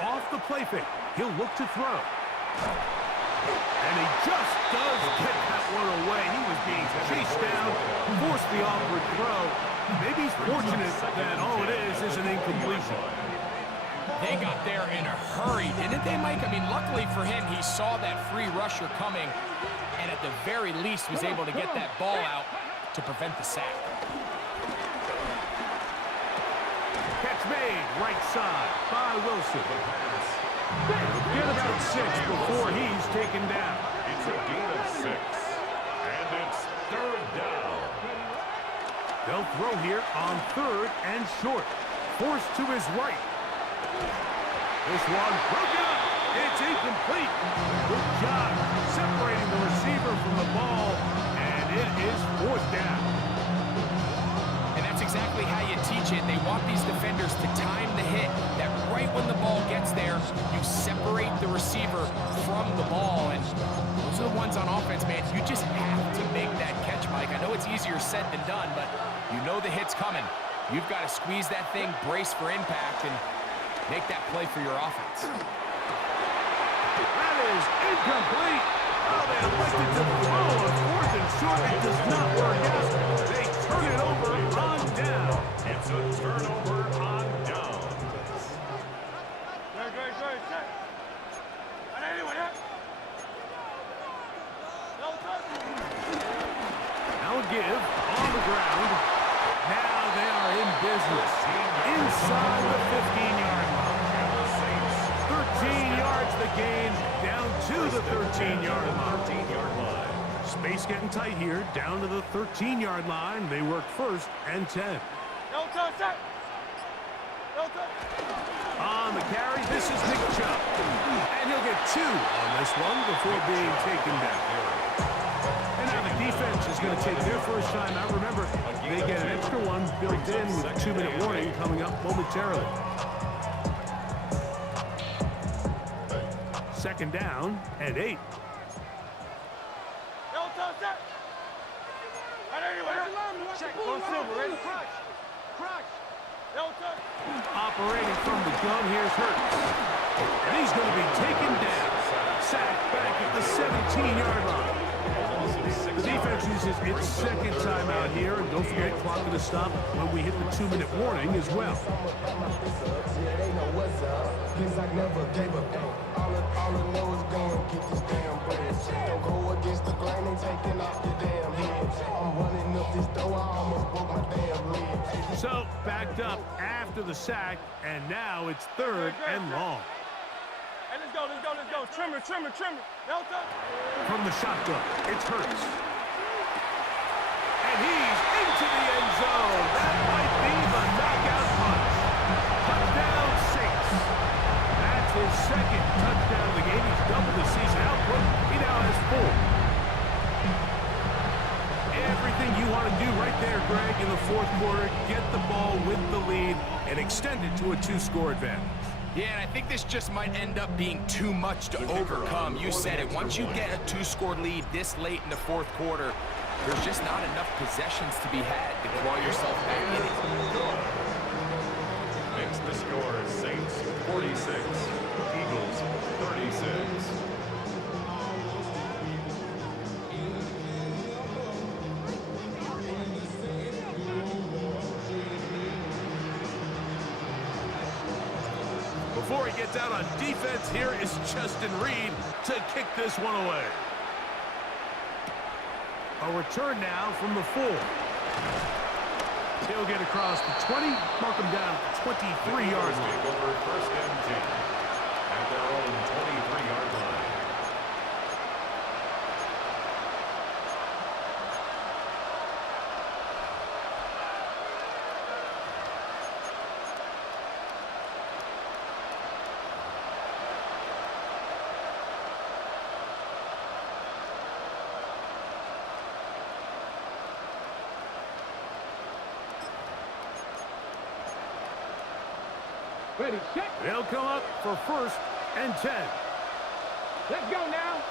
Off the play fake. He'll look to throw. And he just does get that one away. He was being chased down, forced the awkward throw. Maybe he's fortunate that all it is an incompletion. They got there in a hurry, didn't they, Mike? I mean, luckily for him, he saw that free rusher coming, and at the very least was able to get that ball out to prevent the sack. Catch made, right side by Wilson. Get about 6 before he's taken down. It's a gain of 6, and it's 3rd down. They'll throw here on 3rd and short. Forced to his right. This one broken up. It's incomplete. Good job separating the receiver from the ball, and it is 4th down. And that's exactly how you teach it. They want these defenders to time the hit, that right when the ball gets there, you separate the receiver from the ball. And those are the ones on offense, man. You just have to make that catch, Mike. I know it's easier said than done, but you know the hit's coming. You've got to squeeze that thing, brace for impact, and make that play for your offense. That is incomplete. Oh, they elected to throw on 4th and short. It does not work out. They turn it over on down. It's a turnover on down. Now a give on the ground. Now they are in business. Inside the 15-yard line. 13 yards the gain, down to the 13-yard line. Space getting tight here, down to the 13-yard line. They work 1st and 10. On the carry, this is Nick Chubb. And he'll get 2 on this one before being taken down. And now the defense is going to take their first time out. Remember, they get an extra one built in with a 2-minute warning coming up momentarily. 2nd down and 8. Operating from the gun, here's Hurts. And he's going to be taken down. Sacked back at the 17-yard line. The defense uses its 2nd timeout here. And don't forget, clock going to stop when we hit the 2-minute warning as well. All I know is going to get this damn bread. Don't go against the grain and taking off your damn head. I'm running up this door, I almost broke my damn leg. So, backed up after the sack, and now it's 3rd and long. Hey, let's go. Trimmer. From the shotgun, it's Hurts. And he's into the end zone. That might be the knockout punch. Touchdown, Saints. That's his 2nd touchdown of the game. He's doubled the season output. He now has 4. Everything you want to do right there, Greg, in the 4th quarter. Get the ball with the lead and extend it to a 2-score advantage. Yeah, and I think this just might end up being too much to overcome. You said it. Once you get a 2-score lead this late in the 4th quarter, there's just not enough possessions to be had to claw yourself back in it. Makes the score Saints 46, Eagles 36. Before he gets out on defense, here is Justin Reed to kick this one away. A return now from the 4. He'll get across the 20, mark him down at the 23-yard line. Over 1st and 10 at their own 23-yard line. Ready, set. They'll come up for 1st and 10. Let's go now.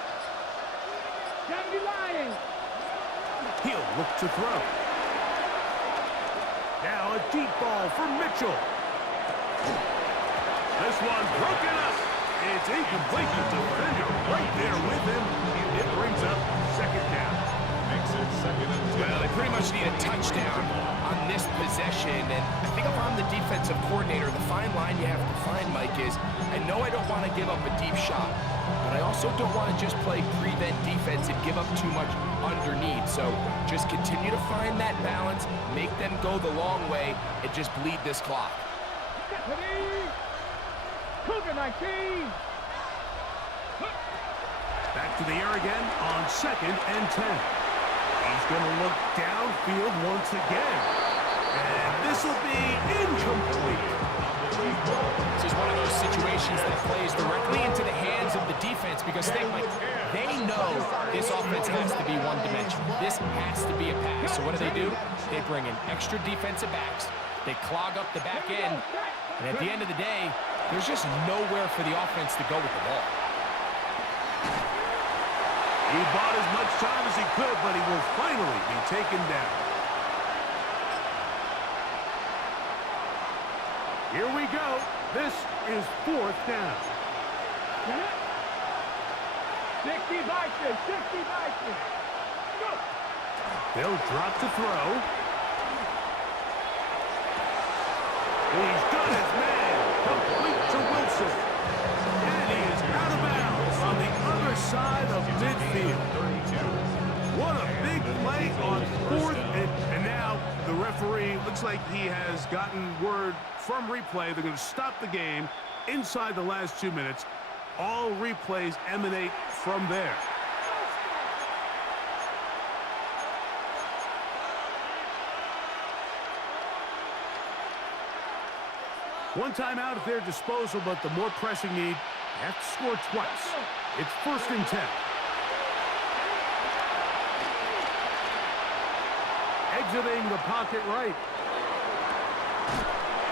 Gotta be lying. He'll look to throw. Now a deep ball for Mitchell. This one broken up. It's incomplete. The defender right there with him. It brings up second down. Makes it second and 10. Well, they pretty much need a touchdown on this possession, and I think if I'm the defensive coordinator, the fine line you have to find, Mike, is I know I don't want to give up a deep shot, but I also don't want to just play prevent defense and give up too much underneath. So just continue to find that balance, make them go the long way, and just bleed this clock. Cougar 19. Back to the air again on second and 10. He's going to look downfield once again. And this will be incomplete. This is one of those situations that plays directly into the hands of the defense because they know this offense has to be one-dimensional. This has to be a pass. So what do? They bring in extra defensive backs. They clog up the back end. And at the end of the day, there's just nowhere for the offense to go with the ball. He bought as much time as he could, but he will finally be taken down. Here we go. This is fourth down. 60 Vikings, 60 Vikings. Go. They'll drop to throw. He's done his man. Complete to Wilson. And he is out of bounds on the other side of midfield. What a big play on fourth. And now the referee looks like he has gotten word from replay. They're going to stop the game inside the last 2 minutes. All replays emanate from there. One timeout at their disposal, but the more pressing need, they have to score twice. It's first and 10. Exiting the pocket right.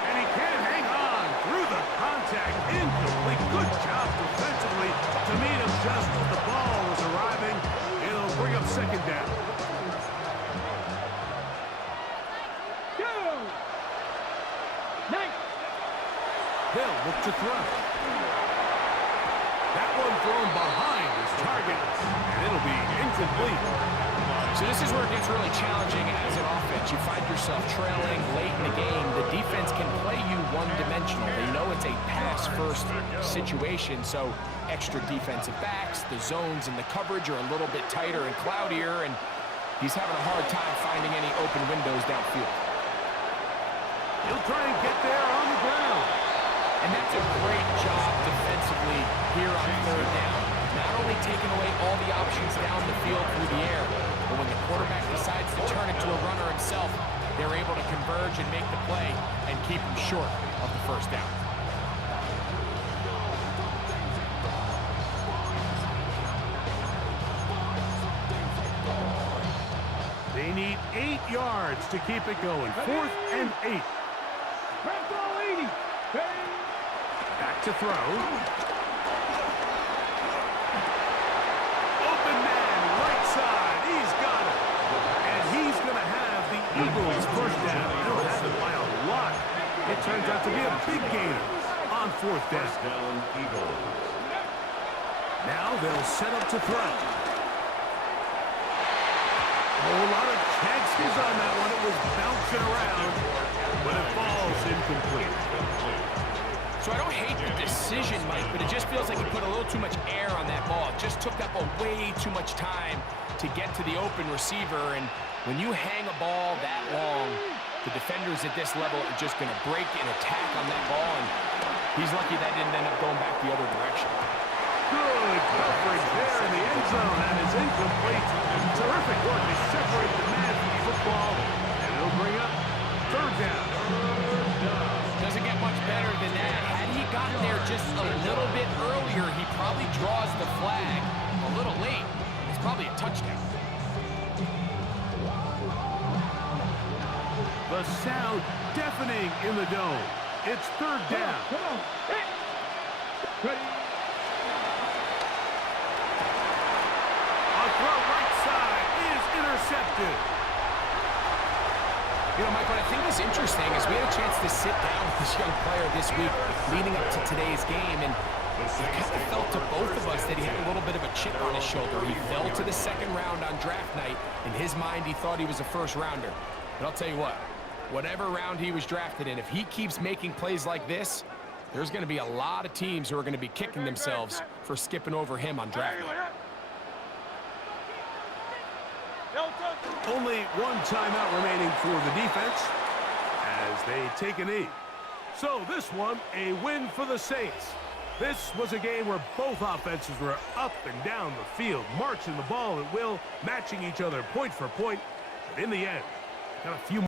And he can't hang on through the contact. Incomplete. Good job defensively to meet him just as the ball was arriving. It'll bring up second down. They'll look to throw. That one thrown behind his target, and it'll be incomplete. So this is where it gets really challenging as an offense. You find yourself trailing late in the game. The defense can play you one-dimensional. They know it's a pass-first situation, so extra defensive backs, the zones and the coverage are a little bit tighter and cloudier, and he's having a hard time finding any open windows downfield. He'll try and get there on the ground. And that's a great job defensively here on third down. Not only taking away all the options down the field through the air, but when the quarterback decides to turn it to a runner himself, they're able to converge and make the play and keep him short of the first down. They need 8 yards to keep it going. Fourth and 8. Back to throw. Open man, right side. He's got it. And he's going to have the Eagles first down. They'll have it by a lot. It turns out to be a big gain on fourth down. First down, Eagles. Now they'll set up to throw. A whole lot of chances on that one. It was bouncing around, but it falls incomplete. So I don't hate the decision, Mike, but it just feels like he put a little too much air on that ball. It just took up way too much time to get to the open receiver, and when you hang a ball that long, the defenders at this level are just going to break and attack on that ball, and he's lucky that didn't end up going back the other direction. Good coverage there in the end zone. That is incomplete. Terrific work to separate the man from the football, and it'll bring up third down. Doesn't get much better than that. Had he gotten there just a little bit earlier, he probably draws the flag a little late. It's probably a touchdown. The sound deafening in the dome. It's third down. Come on. Ready. A throw right side is intercepted. You know, Mike, what I think is interesting is we had a chance to sit down with this young player this week leading up to today's game, and it kind of felt to both of us that he had a little bit of a chip on his shoulder. He fell to the second round on draft night. In his mind, he thought he was a first-rounder. But I'll tell you what, whatever round he was drafted in, if he keeps making plays like this, there's going to be a lot of teams who are going to be kicking themselves for skipping over him on draft night. Only one timeout remaining for the defense as they take a knee. So this one, a win for the Saints. This was a game where both offenses were up and down the field, marching the ball at will, matching each other point for point. But in the end, got a few